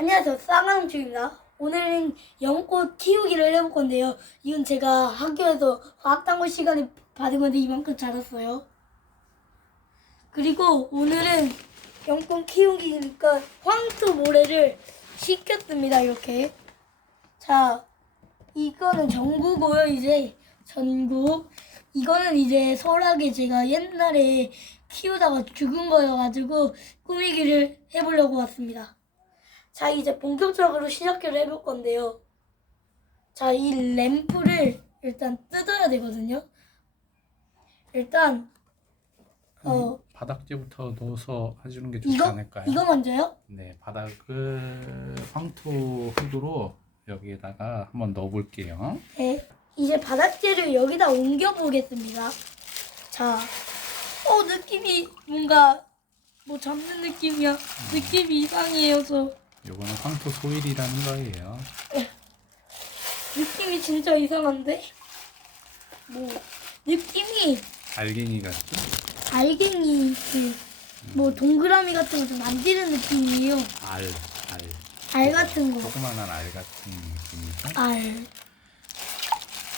안녕하세요. 쌍황주입니다. 오늘은 연꽃 키우기를 해볼 건데요. 이건 제가 학교에서 화학당구 시간에 받은 건데 이만큼 자랐어요. 그리고 오늘은 연꽃 키우기니까 황토 모래를 시켰습니다. 이렇게. 자, 이거는 전구고요. 이제 전구. 이거는 이제 소라게 제가 옛날에 키우다가 죽은 거여가지고 꾸미기를 해보려고 왔습니다. 자, 이제 본격적으로 시작을 해볼 건데요. 자, 이 램프를 일단 뜯어야 되거든요. 일단, 어, 바닥재부터 넣어서 해주는 게 좋지 이거? 않을까요? 이거 먼저요? 네, 바닥을 황토 흙으로 여기에다가 한번 넣어볼게요. 네. 이제 바닥재를 여기다 옮겨 보겠습니다. 자, 어, 느낌이 뭔가 뭐 잡는 느낌이야. 느낌이 이상해서 요거는 황토 소일이라는 거예요. 느낌이 진짜 이상한데? 뭐, 느낌이 알갱이 같죠? 알갱이 그, 뭐 동그라미 같은 거 좀 만지는 느낌이에요. 알, 알. 알 같은 거. 조그만한 알 같은 느낌이죠. 알.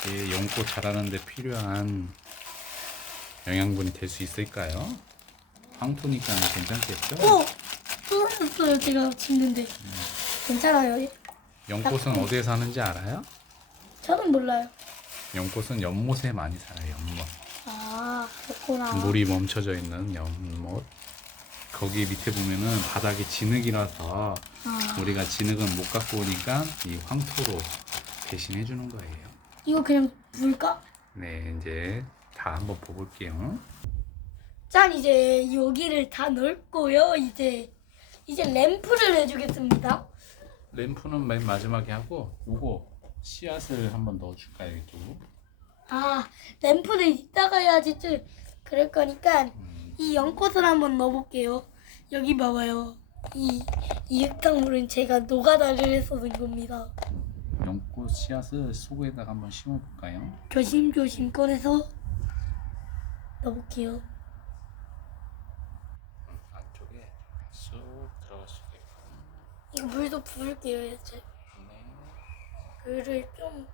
이 연꽃 자라는데 필요한 영양분이 될 수 있을까요? 황토니까 괜찮겠죠? 어! 쏟아졌어요, 제가 짓는데. 괜찮아요. 연꽃은 어디에 사는지 알아요? 저는 몰라요. 연꽃은 연못에 많이 살아요. 연못. 아, 그렇구나. 물이 멈춰져 있는 연못. 거기 밑에 보면은 바닥이 진흙이라서 아, 우리가 진흙은 못 갖고 오니까 이 황토로 대신해 주는 거예요. 이거 그냥 불까? 네, 이제 다 한번 볼게요. 짠, 이제 여기를 다 넣고요. 이제, 이제 램프를 해주겠습니다. 램프는 맨 마지막에 하고 요거 씨앗을 한번 넣어줄까요, 이쪽? 아, 램프를 이따가 해야지 좀 그럴 거니까 음, 이 연꽃을 한번 넣어볼게요. 여기 봐봐요. 이, 이 흙탕물은 제가 노가다를 해서 넣은 겁니다. 연꽃 씨앗을 속에다가 한번 심어볼까요? 조심조심 꺼내서 넣어볼게요. 안쪽에 쑥 들어갈 수 있게끔. 이거 물도 부을게요, 이제. 네. 물을 좀.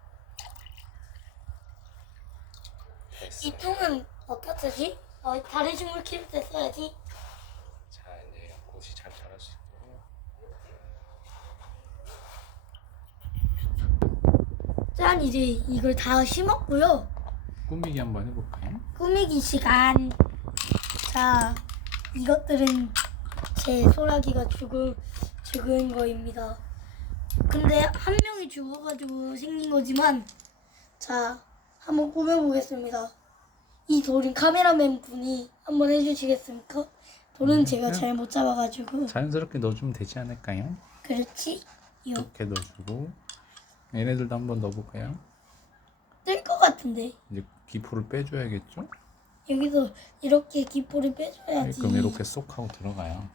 됐어. 이 통은 어디다 쓰지? 어, 다른 식물 키울 때 써야지. 자, 이제 연꽃이 잘 자랄 수 있도록. 짠, 이제 이걸 다 심었고요. 꾸미기 한번 해볼까요? 꾸미기 시간. 자, 이것들은 제 소라기가 죽은, 죽은 거입니다. 근데 한 명이 죽어가지고 생긴 거지만, 자, 한번 꾸며보겠습니다. 이 돌은 카메라맨 분이 한번 해주시겠습니까? 돌은 제가 잘 못 잡아가지고. 자연스럽게 넣어주면 되지 않을까요? 그렇지? 이거 이렇게 넣어주고 얘네들도 한번 넣어볼까요? 뜰 것 같은데. 이제 기포를 빼줘야겠죠? 여기서 이렇게 기포를 빼줘야지. 그럼 이렇게 쏙 하고 들어가요.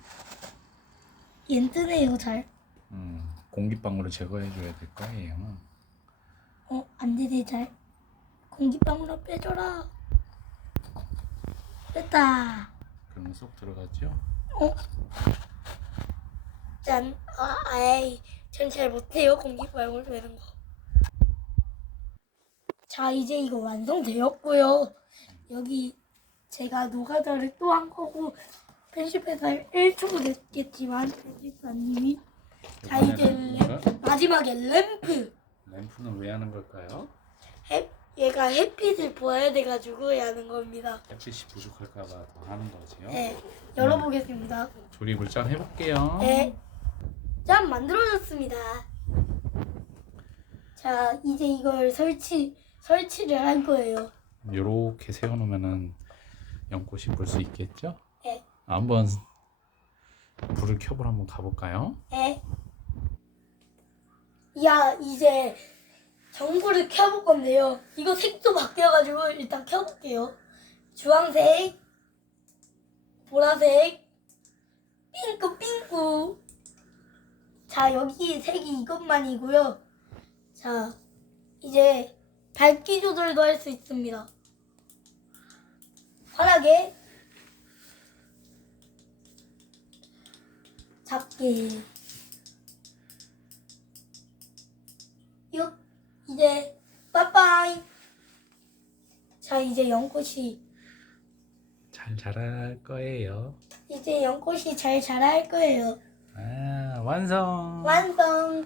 얘는 뜨네요, 잘. 음, 공기방울을 제거해줘야 될 거예요. 어, 안 되네, 잘. 공기방울아 빼줘라. 됐다. 그러면 쏙 들어가죠? 어? 짠. 아, 아이. 전 잘 못해요, 공기방울 빼는 거. 자, 이제 이거 완성되었고요. 여기 제가 노가다를 또 한 거고, 편집해서 1초도 됐겠지만, 편집사님이. 자, 이제 램, 마지막에 램프. 램프는 왜 하는 걸까요? 햇, 얘가 햇빛을 보아야 돼가지고 하는 겁니다. 햇빛이 부족할까봐 더 하는 거지요. 네, 열어보겠습니다. 조립을 좀 해볼게요. 네, 짠 만들어졌습니다. 자, 이제 이걸 설치 설치를 할 거예요. 요렇게 세워놓으면은 연꽃이 볼 수 있겠죠? 네, 한번 불을 켜보러 한번 가볼까요? 네. 야, 이제 전구를 켜볼 건데요. 이거 색도 바뀌어가지고 일단 켜볼게요. 주황색, 보라색, 핑크 핑크. 자, 여기 색이 이것만이고요. 자, 이제 밝기 조절도 할 수 있습니다. 편하게 잡기. 요 이제 빠빠이. 자 이제 연꽃이 잘 자랄 거예요. 이제 연꽃이 잘 자랄 거예요. 아, 완성. 완성.